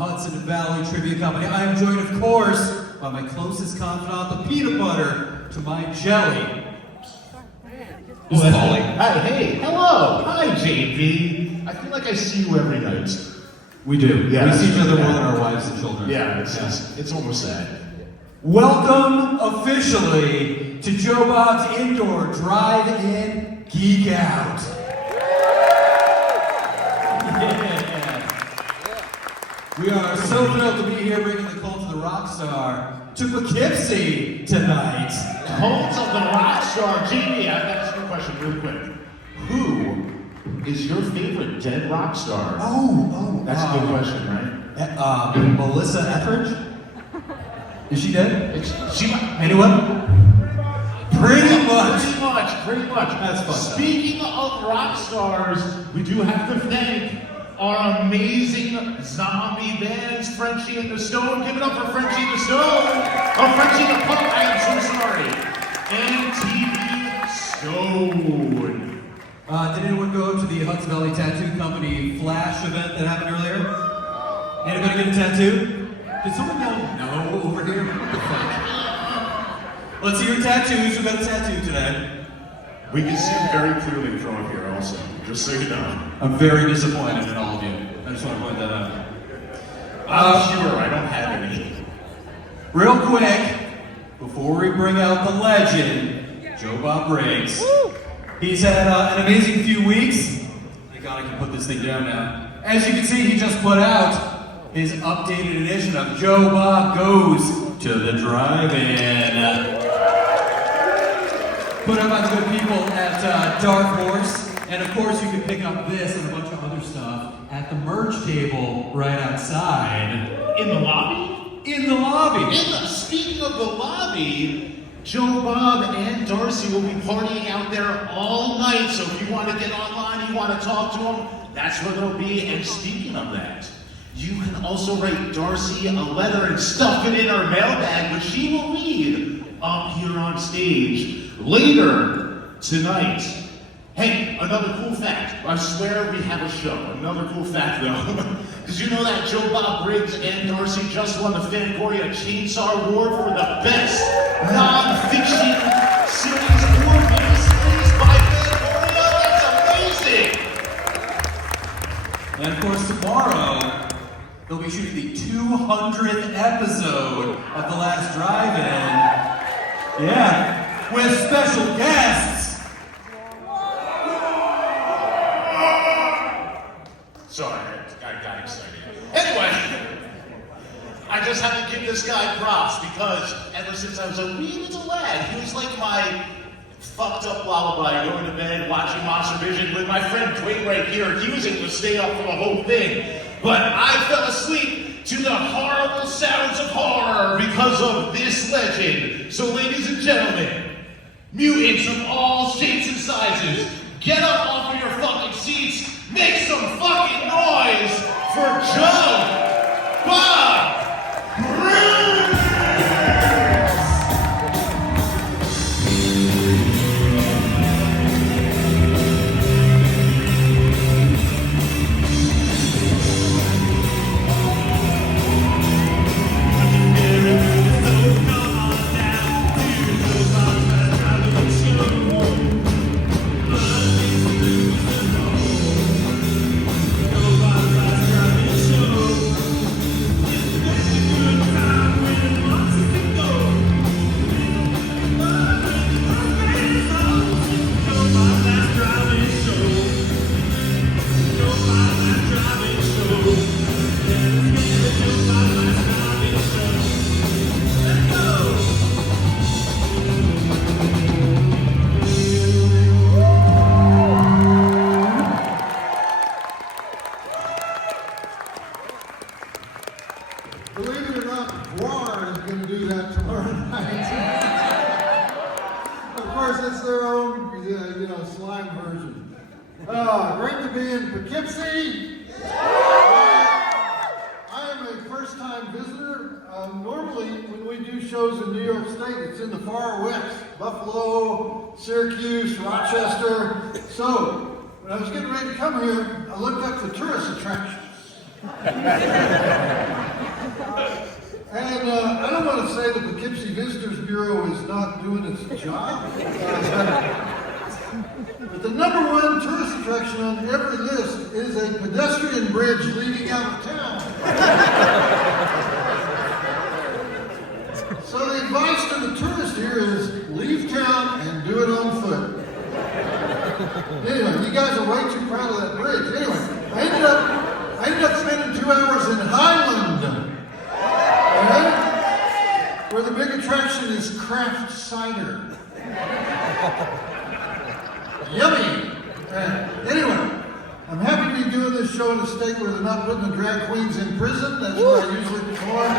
Hudson Valley Trivia Company. I am joined, of course, by my closest confidant, the peanut butter to my jelly. This is Paulie. Hi, hey, hello. Hi, JP. I feel like I see you every night. We do. Yeah, we see each other more than our wives and children. Yeah, it's almost sad. Welcome officially to Joe Bob's Indoor Drive-In Geek Out. We are so thrilled to be here bringing the cult of the rock star to Poughkeepsie tonight. Cult of the rock star. JP, I've got to ask you a question real quick. Who is your favorite dead rock star? That's a good question, right? Melissa Etheridge? Is she dead? Anyone? Pretty much. Pretty much. That's fun. Speaking of rock stars, we do have to thank our amazing zombie bands, Frenchie and the Stone. Give it up for Frenchie and the Stone. Oh, Frenchie the Punk, I am so sorry. And TV Stone. Did anyone go to the Hudson Valley Tattoo Company Flash event that happened earlier? Anybody get a tattoo? Did someone yell no over here? What the fuck? Let's see your tattoos. Who got a tattoo today? We can see it very clearly from up here also, just so you know. I'm very disappointed in all of you. I just want to point that out. I'm sure I don't have any. Real quick, before we bring out the legend, Joe Bob Briggs. Woo! He's had an amazing few weeks. Thank God I can put this thing down now. As you can see, he just put out his updated edition of Joe Bob Goes to the Drive-In. Put up by the good people at Dark Horse. And of course, you can pick up this and a bunch of other stuff at the merch table right outside. In the lobby? In the lobby. Speaking of the lobby, Joe Bob and Darcy will be partying out there all night. So if you want to get online, you want to talk to them, that's where they'll be. And speaking of that, you can also write Darcy a letter and stuff it in her mailbag, which she will read up here on stage later tonight. Hey, another cool fact. I swear we have a show. Another cool fact though. Did you know that Joe Bob Briggs and Darcy just won the Fangoria Chainsaw Award for the best non-fiction series or miniseries by Fangoria? That's amazing! And of course, tomorrow, they'll be shooting the 200th episode of The Last Drive-In. Yeah, with special guests. Sorry, I got excited. Anyway, I just have to give this guy props because ever since I was a wee little lad, he was like my fucked up lullaby, going to bed, watching Monster Vision with my friend Dwayne right here. He was able to stay up for the whole thing. But I fell asleep to the horrible sounds of horror because of this legend. So ladies and gentlemen, mutants of all shapes and sizes, get up off of your fucking seats, make some fucking noise for Joe Bob Briggs! Believe it or not, Guar is going to do that tomorrow night. Of course, it's their own, slime version. Great to be in Poughkeepsie. I am a first-time visitor. Normally, when we do shows in New York State, it's in the far west, Buffalo, Syracuse, Rochester. So, when I was getting ready to come here, I looked up the tourist attractions. say the Poughkeepsie Visitors Bureau is not doing its job. But the number one tourist attraction on every list is a pedestrian bridge leading out of town. So the advice to the tourist here is leave town and do it on foot. Anyway, you guys are way too proud of that bridge. Anyway, I ended up spending 2 hours in Highland, right? Where the big attraction is craft cider. Yummy! Anyway, I'm happy to be doing this show in a state where they're not putting the drag queens in prison. That's where I usually perform.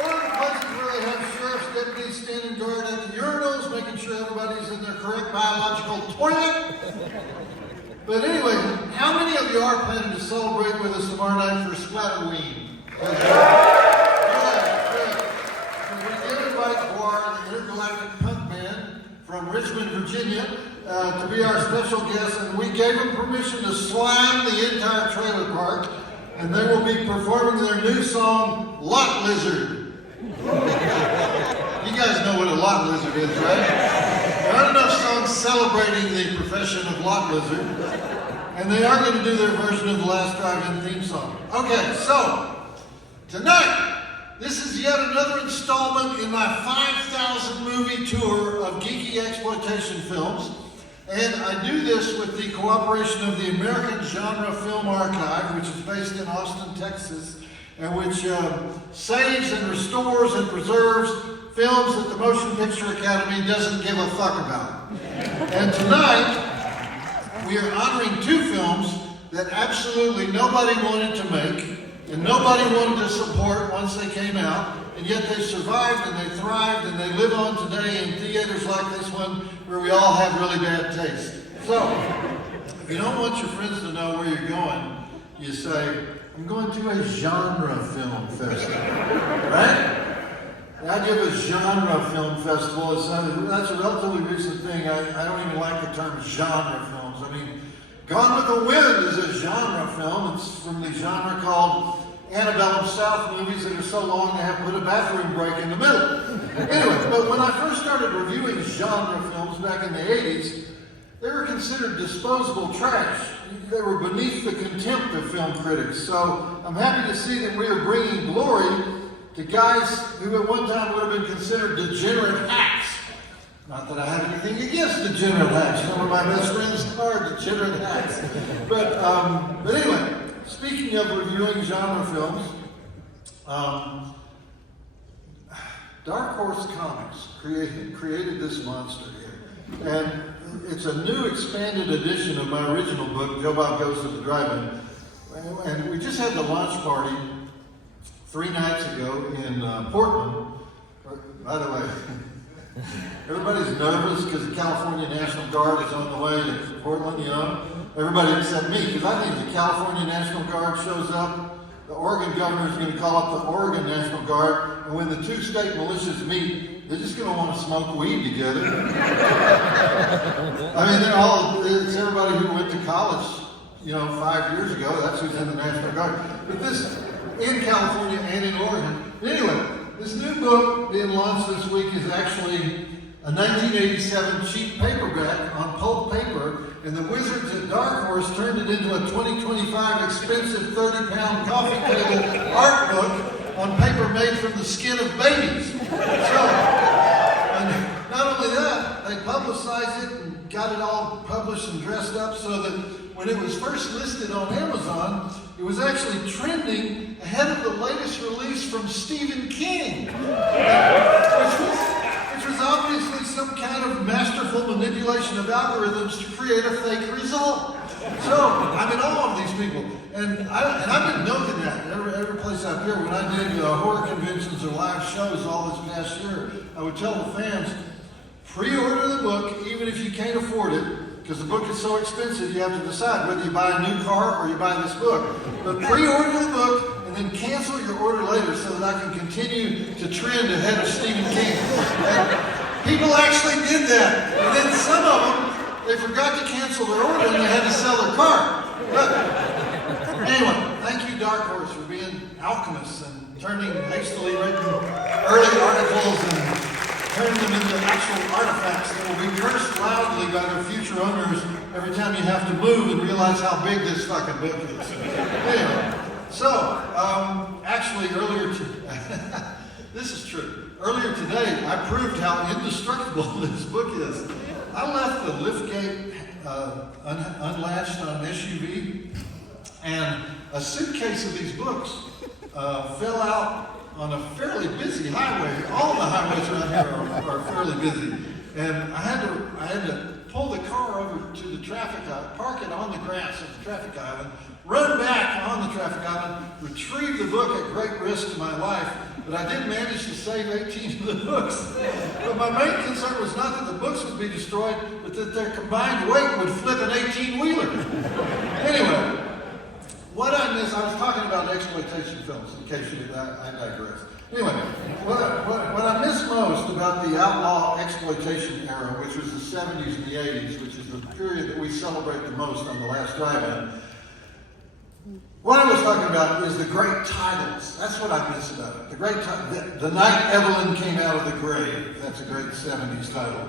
Or in places where they have sheriff's deputies standing guard at the urinals, making sure everybody's in their correct biological toilet. But anyway, how many of you are planning to celebrate with us tomorrow night for Splatterween? Good. So we did invite Guar, the intergalactic punk band from Richmond, Virginia, to be our special guest, and we gave them permission to slam the entire trailer park, and they will be performing their new song, Lot Lizard. You guys know what a lot lizard is, right? There aren't enough songs celebrating the profession of lot lizard, and they are going to do their version of the Last Drive-In theme song. Okay, so tonight, this is yet another installment in my 5,000 movie tour of geeky exploitation films, and I do this with the cooperation of the American Genre Film Archive, which is based in Austin, Texas, and which saves and restores and preserves films that the Motion Picture Academy doesn't give a fuck about. And tonight, we are honoring 2 films that absolutely nobody wanted to make, and nobody wanted to support once they came out, and yet they survived and they thrived and they live on today in theaters like this one where we all have really bad taste. So, if you don't want your friends to know where you're going, you say, I'm going to a genre film festival, right? The idea of a genre film festival is that's a relatively recent thing. I don't even like the term genre films. I mean, Gone with the Wind is a genre film. It's from the genre called Antebellum South movies that are so long they have to put a bathroom break in the middle. Anyway, but when I first started reviewing genre films back in the 80s, they were considered disposable trash. They were beneath the contempt of film critics. So I'm happy to see that we are bringing glory to guys who at one time would have been considered degenerate hacks. Not that I have anything against degenerate hacks. Some of my best friends are degenerate hacks. But anyway, speaking of reviewing genre films, Dark Horse Comics created this monster here. And it's a new expanded edition of my original book, Joe Bob Goes to the Drive-In. And we just had the launch party 3 nights ago in Portland. By the way, everybody's nervous because the California National Guard is on the way to Portland, you know? Everybody except me, because I think if the California National Guard shows up, the Oregon governor is going to call up the Oregon National Guard, and when the 2 state militias meet, they're just going to want to smoke weed together. I mean, it's everybody who went to college, 5 years ago. That's who's in the National Guard. But this, in California and in Oregon. Anyway, this new book being launched this week is actually a 1987 cheap paperback on pulp paper, and the wizards at Dark Horse turned it into a 2025 expensive 30-pound coffee table art book on paper made from the skin of babies. So, and not only that, they publicized it and got it all published and dressed up so that when it was first listed on Amazon, it was actually trending ahead of the latest release from Stephen King, which was obviously some kind of masterful manipulation of algorithms to create a fake result. So, I'm in awe of these people. And I've been milking that every place I appear. When I did horror conventions or live shows all this past year, I would tell the fans, pre-order the book even if you can't afford it, because the book is so expensive you have to decide whether you buy a new car or you buy this book. But pre-order the book and then cancel your order later so that I can continue to trend ahead of Stephen King. And people actually did that. And then some of them, they forgot to cancel their order and they had to sell their car. But anyway, thank you Dark Horse for being alchemists and turning hastily written early articles and turning them into actual artifacts that will be cursed loudly by their future owners every time you have to move and realize how big this fucking book is. Anyway, so, actually earlier this is true. Earlier today, I proved how indestructible this book is. I left the liftgate unlatched on an SUV, and a suitcase of these books fell out on a fairly busy highway. All the highways around here are fairly busy, and I had to pull the car over to the traffic island, park it on the grass at the traffic island, run back on the traffic island, retrieve the book at great risk to my life, but I did manage to save 18 of the books. But my main concern was not that the books would be destroyed, but that their combined weight would flip an 18-wheeler. Anyway, what I missed, I was talking about exploitation films, in case you did, I digress. Anyway, what I miss most about the outlaw exploitation era, which was the 70s and the 80s, which is the period that we celebrate the most on the last drive-in, what I was talking about is the great titles. That's what I miss about it. The great title, the Night Evelyn Came Out of the Grave. That's a great 70s title.